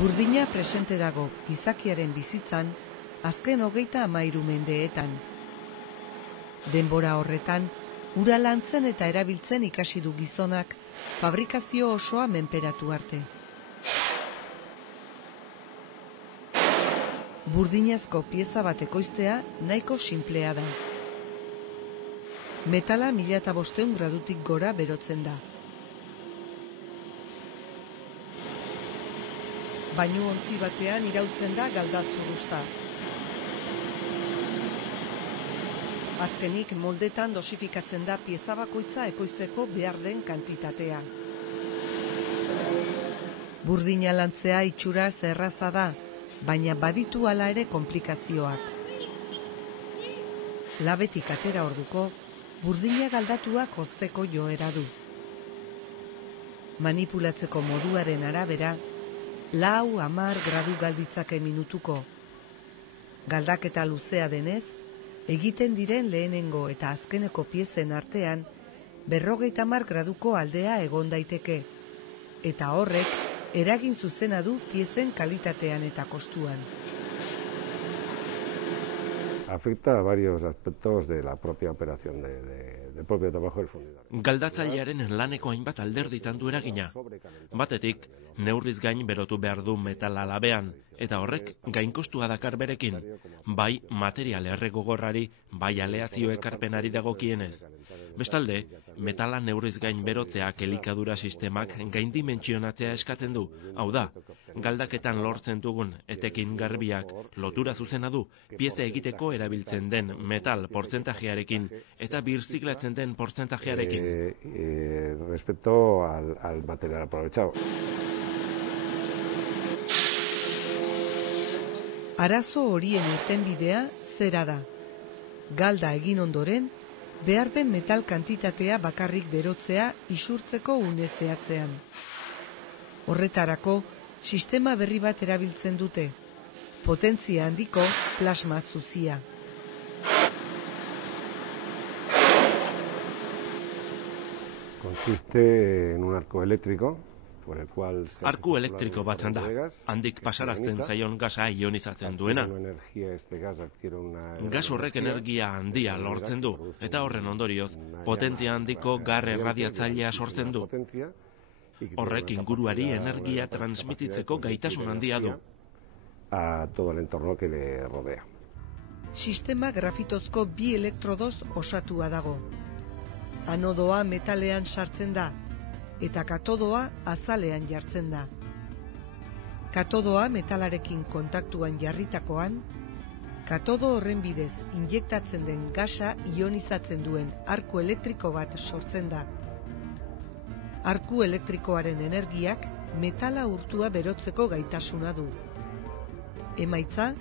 Burdina presente dago gizakiaren bizitzan azken 33 mendeetan. Denbora horretan, ura lantzen eta erabiltzen ikasi du gizonak, fabrikazio osoa menperatu arte. Burdinazko pieza bat ekoiztea nahiko sinplea da. Metala 1500 gradutik gora berotzen da. Bainuontzi batean irautzen da galda-zurrusta. Azkenik moldetan dosifikatzen da pieza bakoitza ekoizteko behar den kantitatea. Burdina lantzea itxuraz erraza da, baina baditu hala ere konplikazioak. Labetik atera orduko, burdina galdatuak hozteko joera du. Manipulatzeko moduaren arabera, 4-10 gradu galditzake minutuko. Galdaketa luzea denez, egiten diren lehenengo eta azkeneko piezen artean 50 graduko aldea egon daiteke, eta horrek eragin zuzena du piezen kalitatean eta kostuan. Afecta a varios aspectos de la propia operación del propio trabajo del fundidor. Galdatzailearen laneko hainbat alderditan du eragina. Batetik, neurriz gain berotu behar du metala labean, eta horrek gainkostua dakar berekin, bai material erregogorrari, bai aleazio ekarpenari dagokienez. Bestalde, metala neurriz gain berotzeak elikadura sistemak gaindimentsionatzea eskatzen du. Hau da, galdaketan lortzen dugun etekin garbiak lotura zuzena du pieza egiteko erabiltzen den metal portzentajearekin eta birziklatzen den portzentajearekin. Respecto al material aprovechado. Arazo horien irtenbidea zera da. Galda egin ondoren, behar den metal kantitatea bakarrik berotzea isurtzeko une zehatzean. Horretarako, sistema berri bat erabiltzen dute, potentzia handiko plasma zuzia. Consiste en un arco eléctrico, arku elektriko bat da, handik pasarazten zaion gasa ionizatzen duena. Gas horrek energia handia lortzen du, eta horren ondorioz, potentzia handiko gar erradiatzailea sortzen du. Horrek inguruari energia transmititzeko gaitasun handia du. A todo el entorno que le rodea. Sistema grafitozko 2 elektrodoz osatua dago. Anodoa metalean sartzen da, eta katodoa azalean jartzen da. Katodoa metalarekin kontaktuan jarritakoan, katodo horren bidez injektatzen den gasa ionizatzen duen arku elektriko bat sortzen da. Arku elektrikoaren energiak metala urtua berotzeko gaitasuna du. Emaitza,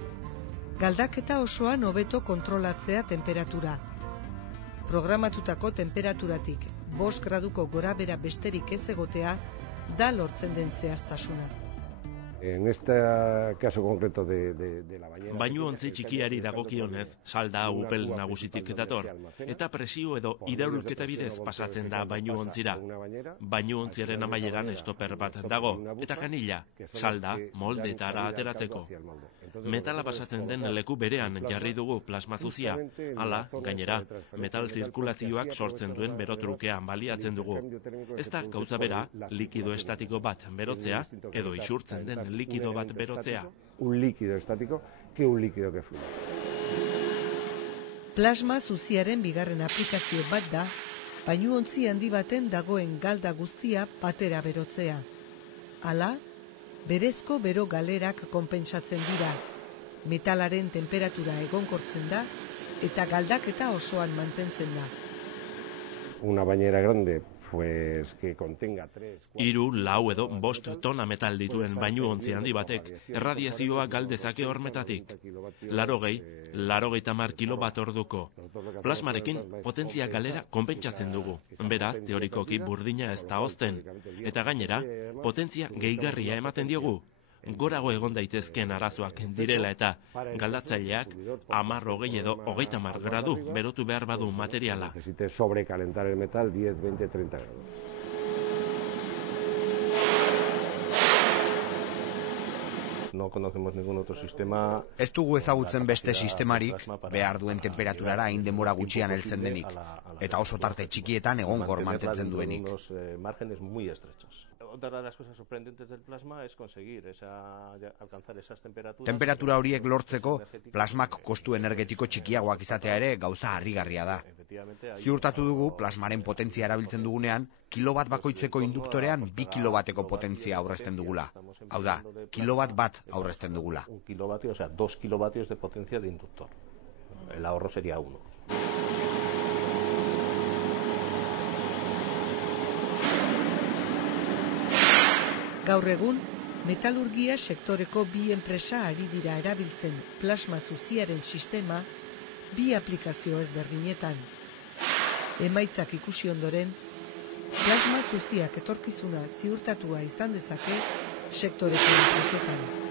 galdaketa osoan hobeto kontrolatzea temperatura. Programatutako temperaturatik 5 graduko gorabehera besterik ez egotea da lortzen den zehaztasuna. En este caso concreto de la bañera... Bainuontzi txikiari dagokionez, salda upel nagusitik dator, eta presio edo iraulketa bidez pasatzen da bainuontzira. Bainuontziaren amaieran estoper bat dago, eta kanila, salda moldetara ateratzeko. Metala pasatzen den leku berean jarri dugu plasma zuzia, hala, gainera, metal zirkulazioak sortzen duen berotrukean baliatzen dugu. Ez da gauza bera, likido estatiko bat berotzea, edo isurtzen den likido bat berotzea. Un líquido estático que un líquido que fluye. Plasma zuziaren bigarren aplikazio bat da, bainuontzi handi baten dagoen galda guztia batera berotzea. Hala, berezko bero galerak konpentsatzen dira, metalaren temperatura egonkortzen da eta galdaketa osoan mantentzen da. Una bañera grande que contenga 3, 4, 4 edo 5 tona metal dituen bainuontzi handi batek erradiazioa galdezake hormetatik. 80 kilobat orduko. Plasmarekin potentzia galera konpentsatzen dugu. Beraz, teorikoki burdina ez da hozten. Eta gainera, potentzia gehigarria ematen diogu. Gorago egon daitezkeen arazoak direla eta galdatzaileak 10, 20 edo 30 gradu berotu behar badu materiala. Necesite sobrecalentar el metal 10, 20, 30 grados. No conocemos ningún otro sistema. Ez dugu ezagutzen beste sistemarik behar duen temperaturara hain denbora gutxian heltzen denik, eta oso tarte txikietan egonkor mantentzen duenik. Márgenes muy estrechos. Otra de las cosas sorprendentes del plasma es conseguir alcanzar esas temperaturas. Temperatura horiek lortzeko, plasmak kostu energetiko txikiagoak izatea ere gauza harrigarria da. Ziurtatu dugu plasmaren potentzia erabiltzen dugunean, kilobat bakoitzeko induktorean 2 kilobateko potentzia aurrezten dugula. Hau da, kilobat bat aurrezten dugula. Un kilovatio, o sea, 2 kilovatios de potencia de inductor. El ahorro sería 1. Gaur egun, metalurgia sektoreko 2 enpresa ari dira erabiltzen plasma zuziaren sistema 2 aplikazio ezberdinetan. Emaitzak ikusi ondoren, plasma zuziak etorkizuna ziurtatua izan dezake sektoreko enpresetan.